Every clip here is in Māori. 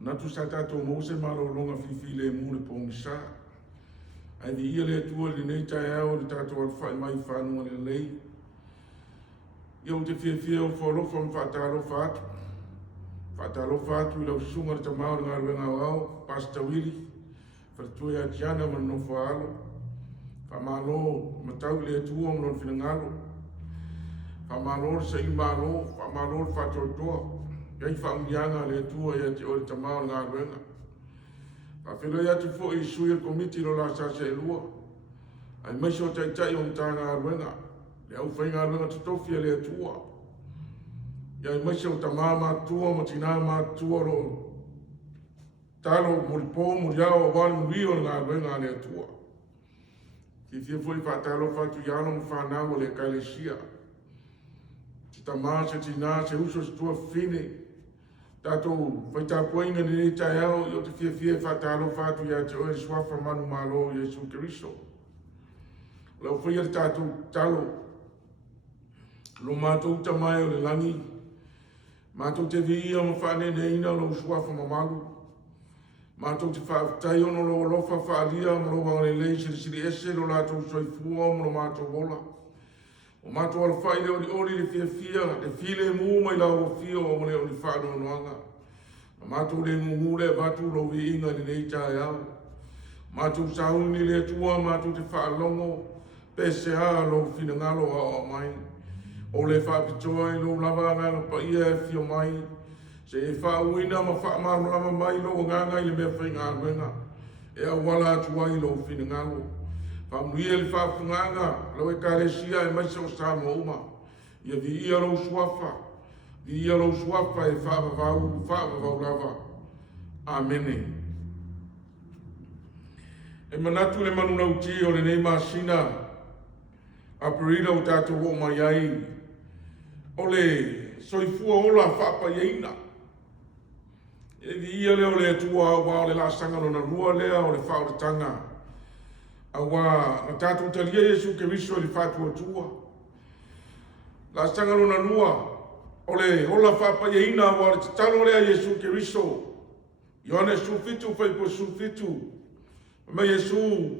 Na tu sa tātou mose malolonga fifi le mule pōngisa. Ai vi ia le tua le nei tai au le tātou al whai mai whanua le lei. Iau te whiawhia o wholofa ma whaatalofa atu. Whaatalofa atu i lau sunga le tamau ngā ruenga au, Pastor Willi. Whatui a tiana ma nofa alo. Whamalo matau le tua ma non whingalo. Whamalo sa imalo, whamalo le whatotoa. Iai whaungianga le tua ia te ore tamau ngā ruenga. Whawhelo ia te fo i sui al komiti lo la sa se lua. Ai maiso tai tai o mta ngā ruenga. Le au whai ngā ruenga tutofia le tua. Iai maiso tamau mātua ma tina mātua lo talo muripo muriao wale murio ngā ruenga le tua. Ki fia fo i whaatalo whatu ialo ma whanau le kaileshia. Te tamau se tina se uso se tua fine. Tātou whaitapuainga ni nei tai au i o te whiawhia whatalo whatu ia te oe swafa manu malo Jesu Keriso. Lau whaia le tātou talo. Lo mātou tamai o le langi. Mātou te via ma whane neina lo swafa ma malu. Mātou te whaatai ono lo lofa whaalia ma lo wangale lei siri ese lo lātou soifua ma lo mātou wola. O mātou ala whai leo ni ori le whiawhia, le while mū mai lau o whio o leo ni whāno noanga. Mātou le mungu le vatu lo vi inga ni nei tai au. Mātou sauni le tua, mātou te whaalongo, pese a lo whina ngalo a o mai. O le whaapitoa i lo lava ngana pa ia e whio mai. Se e whauina ma whaamaro lava mai lo nganga i le mea whainga ruenga. E a wala atua i lo whina ngalo. Whamuia li whaafunganga, lau e kāresia e maisa o Samoa uma. Ia vi ia rau suafa. Vi ia rau suafa e whaavavau lava. Amene. E manatu le manu nau ti o le nei masina. A perida o tātou o mai ai. O le soifua ola whaapa ieina. E vi ia leo le atua o le la sanga no na rua lea o le whaoratanga. Awa na tātou talia Jesu Keriso li whātua tua. La sangalo na lua, ole hola whapa ieina wa le talo lea Jesu Keriso. Ione sufitu whaipo sufitu. Ma Jesu,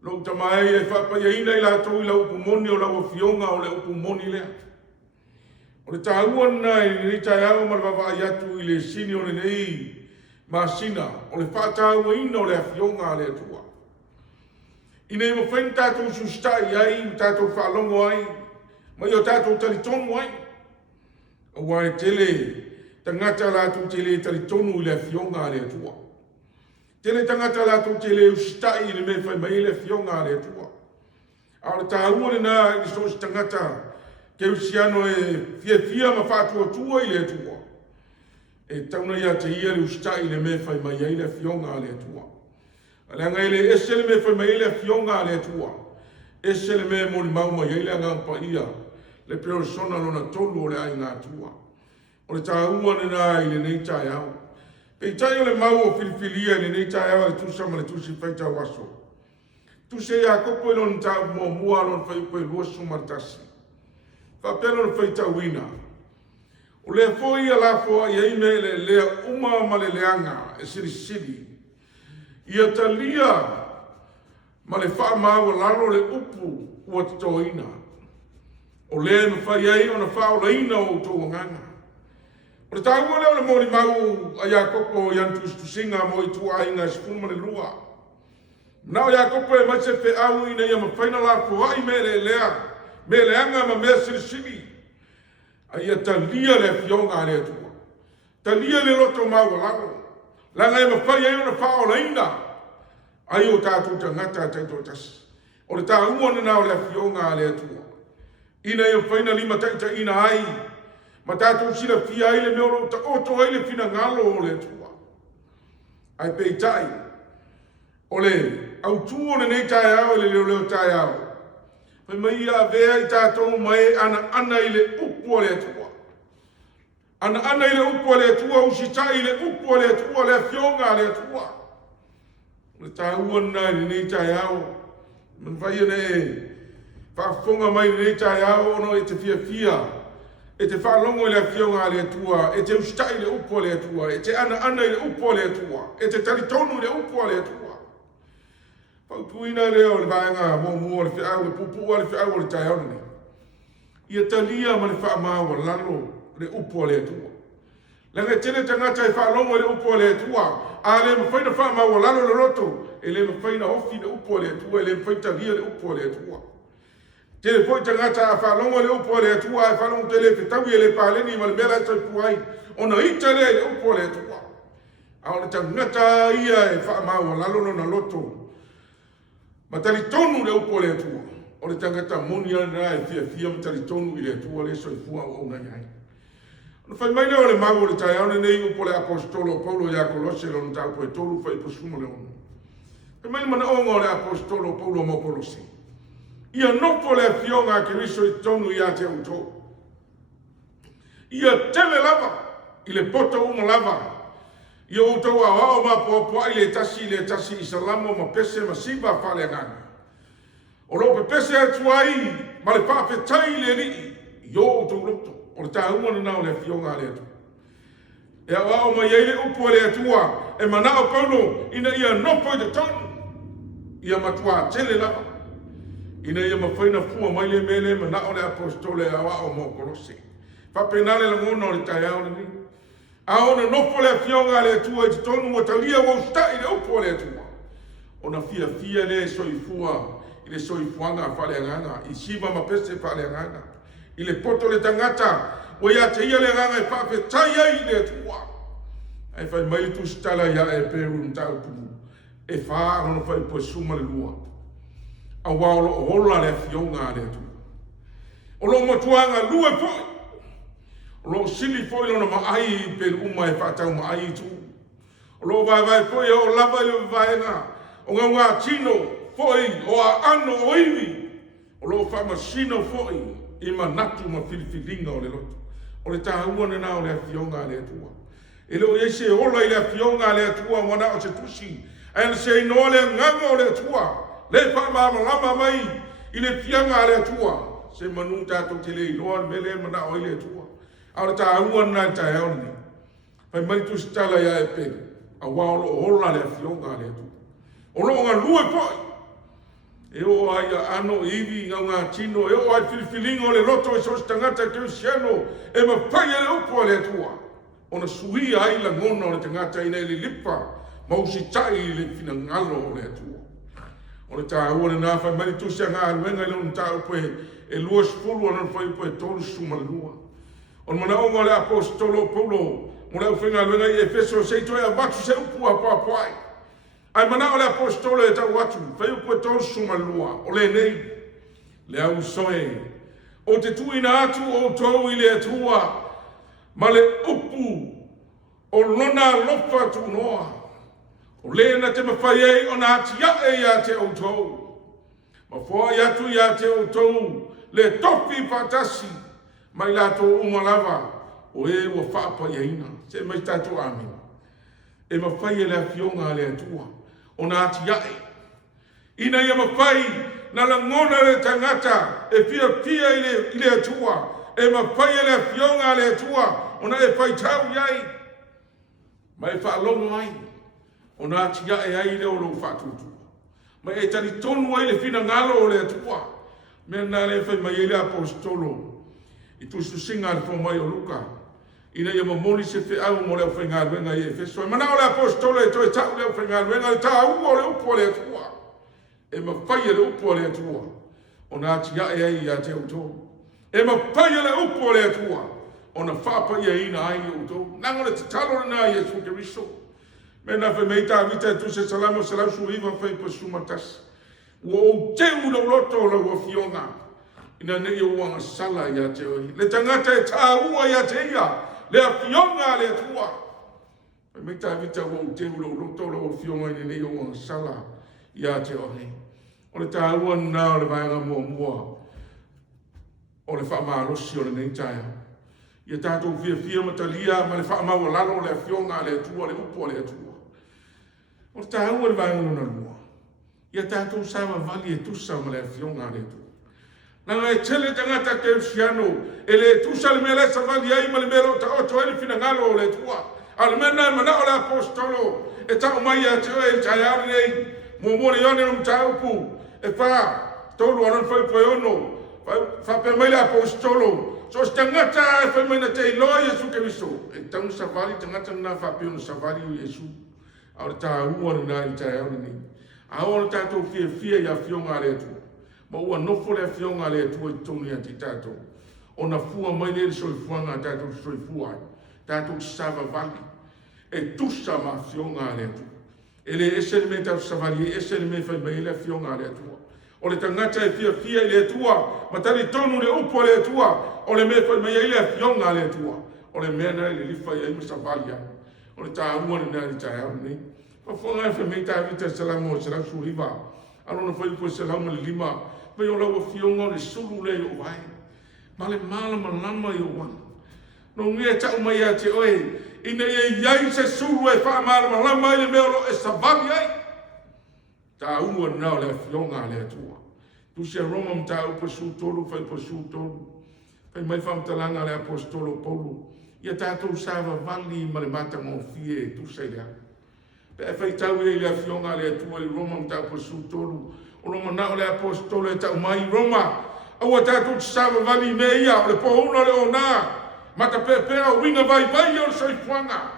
lo tamai e whapa ieina i lātou i la upumoni o la wafionga o le upumoni lea. O le tāua nai ni tai au marwawa iatu i le sini o le nei masina. O le whātāua ina o le afionga le tua. Ine mo whain tātou sustai ai, tātou whaalongo ai, mai o tātou talitonu ai. O wai tele, tangata lātou tele talitonu i le fionga le atua. Tele tangata lātou tele ustai i le me whai mai le fionga le atua. A le tāua le nā i sos tangata, ke usiano e fia ma whātua tua i le atua. E tauna ia te ia le ustai i le me whai mai le fionga le atua. Alanga ele esele me foi mai le fionga le tua. Esele me mo mau mai ele anga pa ia. Le persona lona tolu le ai nga tua. O le taua ne na ile nei tai au. Pe tai le mau o filifilia ne nei tai au tu sama le tu si faita waso. Tu se ya kopo lon ta mo mua lon fai ko lo su martasi. Fa pelo faita wina. O le foi ala fo ia me le uma ma le anga e siri. Ia talia ma le whaamau lalo le upu ua tatoina. O le me whai ai o na whaoleina o tō nganga. O le tāua leo le mori mau a Iakopo i antus tu singa mo i tua inga spuma le lua. Nao Iakopo e mai se pe au ina ia ma whaina la fuhai me le lea. Me le anga ma mea sirisiri. A ia talia le fionga le tua. Talia le loto mau lalo. Langa e mawhai ai o na whaoleina. Ai o tātou tangata taito tasi. O le tāua na nao le fionga le atua. Ina e whaina lima taita ina ai. Ma tātou sila fia ai le meolo ta oto ai le fina ngalo o le atua. Ai peitai. O le au tuo le nei tai au le leo tai au. Pai mai a vea i tātou mai ana i le upu le atua. Ana ile upo le tua usitai ile upo le tua le fionga le tua. Le tāua nai nei tai au. Man vai ne fa fonga mai nei tai au no e te fia. e te whaalongo i le fionga le tua, e te ustai le upo le tua, e te ana i le upo le tua, e te talitonu le upo le tua. Pautuina leo le vaenga mo mua le whiau, le pupua le whiau le tai aurani. Ia talia ma le whaamawa lalo le upo le tua. Langa tene tangata e whaalongo le upo le tua, a le mawhaina whaamawa lalo le roto, e le mawhaina ofi le upo le tua, e le mawhaita lia le upo le tua. Te poi tangata a whalongo le upo le tua, e whalongo te le whitawi e le pāleni ma le mela tai puai, ona ita le upo le tua. A le tangata ia e whaamawa lalo na loto. Ma tali tonu le upo le tua. O le tangata moni ana e fia ma tali tonu i le tua le soifua o una iai. Ona fai mai leo le mago le tai aone nei upo le apostolo Paulo ia Kolose lo nta upo e tolu fai posumo le ono. Fai mai mana ongo le apostolo Paulo mo Kolose. Ia nopo le fionga ke riso i tonu ia te uto. Ia tele lava i le poto uma lava. Ia uto a wao ma poa i le tasi i salamo ma pese ma siva fale ngana. O lo pe pese atuai ma le whawhetai le li yo uto roto. O le taha umana nao le fionga le atu. E a wao ma iei le upo le atua e manao Paulo ina ia nopo i te tonu. Ia matua tele lava. Ina ia mawhaina fua mai le mele manao le apostole a wao mo Kolose. Whapenale la ngona o le tae au ni. Aona nopo le fionga le atua i te tonu mo talia wa ustai le upo le atua. Ona fia le soifua i le soifuanga whale anganga. I siva ma pese whale anganga. I le poto le tangata o ia te ia le anganga e whawhetai ai le atua. Ai whai mai tu stala ia e peru ntau tumu. E wha ona whai po suma le lua. A wao o hola le fionga le atua. O lo matuanga lua foi. O lo sili foi lona maai pe uma e whatau maai tu. O lo vai foi o lava i o vaenga. O ngā tino foi o a ano o iwi. O lo whamasino foi i manatu ma filifilinga o le loto. O le tahua ne nao le fionga le atua. E leo ese ola i le fionga le atua wana o se tusi. Aina se inoa le nganga o le atua. Le whamama lama mai i le fionga le atua. Se manu tātou te le inoa mele mana o i le atua. Aure ta ua na ta eoni. Pai mai tu stala ia e pere. A wao o ola le fionga le tu. O lo nga lue poi. E o ai ano iwi nga tino. E o ai filifilingo le loto e sos tangata ke usiano. E ma pai le upo le tua. Ona sui ai la ngona o le tangata ina ili lipa. Ma usi tai le fina ngalo o le tua. O le ta ua le na fai mai tu sia ngā luenga le un ta upo e lua spulu anon fai upo e tolu suma lua. O mana o le apostolo Paulo, mo le whenga luenga i Efeso sei toi a watu se upu a papai. Ai mana o le apostolo e tau watu, whai upu e tau suma lua, o le nei, le au soe. O te tuina atu o tau i le atua, ma le upu o lona lofa tu noa. O le na te mawhai ei o na ati e ia te o tau. Ma fua i atu ia te o tau, le topi patasi, mai lato uma lava o e ua whaapa iaina. Se mai tato amina. E mawhai e le fionga le atua. O na ati ae. Ina ia mawhai na la ngona le tangata e pia i le atua. E mawhai e le fionga le atua. O na e whai tau iai. Mai whaalongo ai. O na ati ae ai le o lo whatutu. Mai e tani tonu ai le fina ngalo o le atua. Mea na le whai mai e le apostolo. I tu singa le fo mai o luka. Ina ia mamoli se fe au mo le whainga luenga i Efeso. E mana o le apostolo e toi tau le whainga luenga le ta ua o le upo le atua. E ma whai le upo le atua. O na ati ae ai i a te uto. E ma whai le upo le atua. O na whapa ia ina ai i uto. Nanga le te talo na Yesu Keriso. Me na whai meita vita e tu se salamo se lau suiva whai pa sumatas. Ua o te ula uloto la ua fionga. Ina nei o wanga sala ia te oi. Le tangata e tā ua ia te ia. Le a fionga le atua. E me tā vita o te ula uloto la o fionga ina nei o wanga sala ia te oi. O le tā ua nā o le vaenga mua. O le whaamarosi o le nei taia. Ia tātou fia matalia ma le whaamaua lalo le a fionga le atua le upo le atua. O le tā ua le vaenga luna lua. Ia tātou sama vali e tusa ma le a fionga le atua. Nanga e tele tangata ke usiano. Ele tusa le mele savali ai ma le melo ta oto ele fina ngalo o le tua. Al mena mana o le apostolo. E ta umaya te o e tayari nei. Momore yone no mtaupu. E fa tolu anon fai poiono. Fa pe mai le apostolo. So tangata e fa mena te ilo Yesu ke viso. E tang savali tangata na fa piono savali o Yesu. Au ta uana na i tayari nei. Aona tato fia ya fionga le tua. Ma ua nofo le fionga le tua i tonu ya ti tato. Ona fua mai le soifuanga tato soifua. Tato sava vali. E tusa ma fionga le tua. Ele ese me tato savali, ese me fai mai le fionga le tua. O le tangata e fia le tua. Ma tali tonu le upo le tua. O le me fai mai le fionga le tua. O le mena le lifa ya ima savali ya. O le taua ni nari taia ni. Pa fonga e fai mai taia vita salamo o salang suriva. Alona fai po salamo le lima. Pei o lawa fionga le sulu le o wai. Ma le mala malama i o wana. No ngia tau mai a te oe. Ina e iai se sulu e wha mala malama i le meolo e savali ai. Ta ua nao le fionga le atua. Tu se Roma mta upa su tolu, fai pa su tolu. Fai mai whamtalanga le apostolo Paulu. Ia tātou sava vali ma le mata mo fie tu se lea. Pe fai tau e le fionga le atua i Roma mta upa su tolu. O Roma nao le apostolo e tau mai Roma. Aua tātou sava vali me ia o le pohuna le ona. Mata pepea winga vai o soifuanga.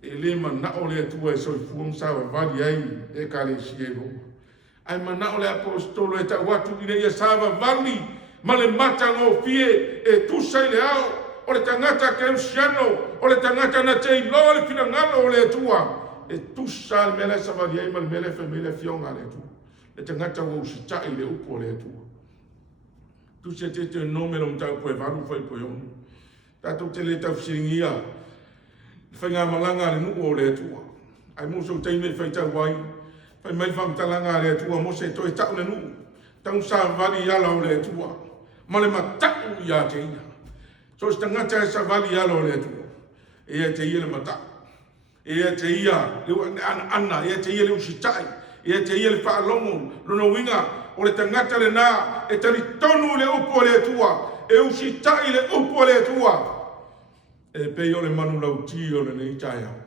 E le manao le atua e soifuanga sava vali ai e kale sie Roma. Ai manao le apostolo e tau watu ina ia sava vali. Ma le mata ngō fie e tusai le ao. O le tangata ke usiano. O le tangata na te ilo le pinangalo o le atua. E tusa le mele sava vali ai ma le mele fe mele fionga le atua. Le tangata o usitai le upo le atua. Tu se te nome lo mtau koe varu fai koe onu. Tatou te le tau siringia. Fai ngā malanga le nuku o le atua. Ai muso teime fai tau wai. Fai mai whamtalanga le atua. Mo se toi tau le nuku. Tau sa vali ala o le atua. Ma le matau i a te ia. So se tangata e sa vali ala o le atua. E a te ia le matau. E a te ia le ana. E a te ia le usitai. E a te ia le whaalongo. Lono winga. O le tangata le nā. E tari tonu le upo le atua. E usitai le upo le atua. E pei o le manu lau ti o le nei tai au.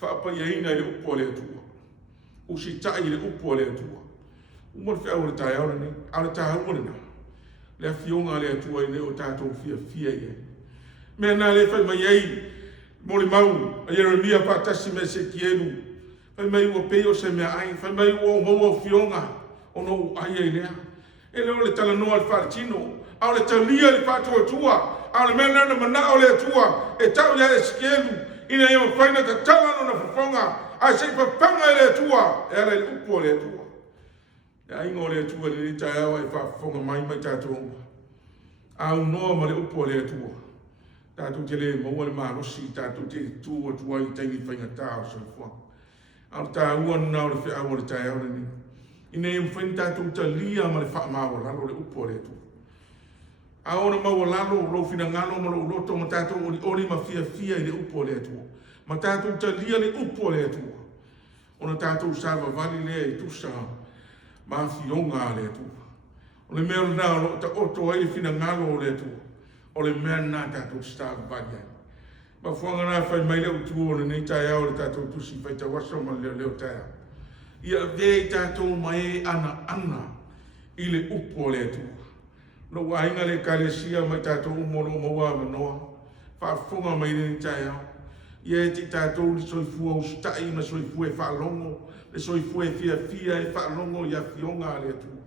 Whaapai e ina le upo le atua. Usitai le upo le atua. Umar fia o le tai au le nei. Au le tai au le nā. Le a fionga le atua i ne o tātou fia i e. Mea nā le whai mai ei. Mo le mau. A Jeremia pātasi me se kienu. Whai mai ua pei o se mea ai. Whai mai ua maua fionga. O no ai e lea. E leo le tala noa le whaatino. Au le talia le whātua tua. Au le mena na mana o le atua. E tau ia e skelu. Ina ia mawhaina ta tala no na whawhonga. A se whapanga e le atua. E ala le upo le atua. E a ingo le atua le rita e awa e whawhonga mai tātou. Au noa ma le upo le atua. Tātou te le maua le marosi. Tātou te tua tua i taingi whainga tāo sa whanga. Au tā ua nao le whi awa le tai au le ni. Ina ia mawhaina tātou ta lia ma le whaamao lalo le upo le atua. Aona maua lalo lo fina ngalo ma lo loto ma tātou ori ma fia i le upo le atua. Ma tātou ta lia le upo le atua. Ona tātou sava vali le i tusa ma fionga le atua. O le mea na ta oto ai fina ngalo le atua. O le mea na tātou sava vali ai. Ma fuanga na fai mai le utua o le nei tai au le tātou tusi fai ta waso ma leo tai au. Ia vei tātou mai ana i le upo le atua. No wainga le kalesia mai tātou umoro maua manoa. Whaafunga mai ni tai au. Ia e te tātou le soifua ustai ma soifua e whaalongo. Le soifua e fia e whaalongo ia fionga le atua.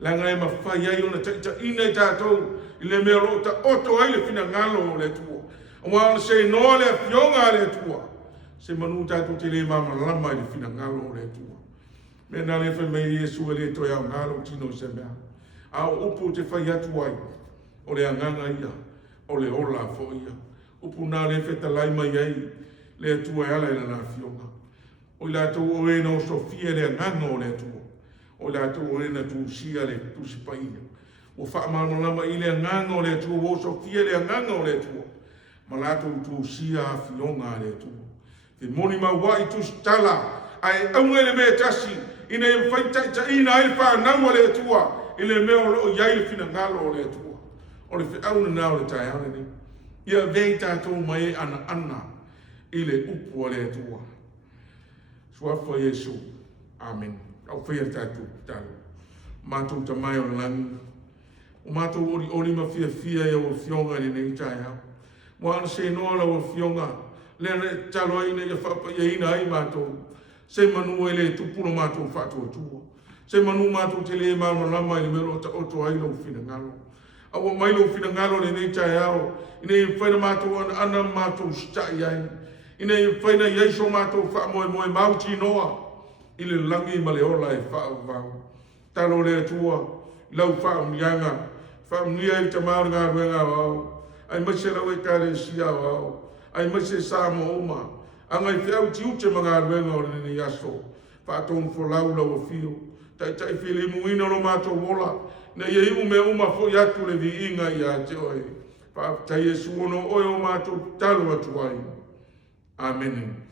Langa e mawhai ai ona taita ina i tātou. I le mea lo ta oto ai le fina ngalo le atua. Oma se noa le fionga le atua. Se manu tātou te le mama lama i le fina ngalo le atua. Mena le whai mai Yesu e le toi au ngalo tino se mea. Au upu te whai atu ai, o le anganga ia, o le ola fo ia. Upu nā le wheta lai mai ai, le atua e ala ina nā fionga. O le atua o e na o sofia le anganga o le atua. O le atua o e na tu sia le tu sipaia. O whaamalama i le anganga o le atua, o sofia le anganga o le atua. Ma lato tu sia a fionga le atua. Te moni ma wai tu stala, ai aunga le mea tasi, ina e whaitaita ina e whanau le atua. ile mea o loo iai le fina ngalo o le atua. O le whiau na nao le tai hane ni. Ia vei tātou mai ana ile upu o le atua. Suafa Yesu. Amen. Au whia tātou tātou. Mātou tamai o le langi. O mātou ori ma fia ia o fionga ni nei tai hau. Mo ana se noa la o fionga. Le talo ai nei whapa ia ina ai mātou. Se manu e le tupuna mātou whātua tua. Se manu mātou te le māma lama i le melo ta oto ai lau whina ngalo. Awa mai lau whina ngalo le nei tai hau. Ina i whaina mātou ana mātou stai ai. Ina i whaina iaiso mātou wha moe mauti noa. I le langi ma le ola e wha vau. Talo le atua. Lau wha mianga. Wha mnia i tamau ngā ruenga wau. Ai mase lau e kare sia wau. Ai mase sa mo oma. Angai whiau ti ute mga ruenga o le ni aso. Whaatonu fo lau lau o fio. Tai while muina lo mātou wola. Na ia iu me uma fo iatu le vi inga i a te oi. Tai e suono oi o mātou talo atu ai. Amen.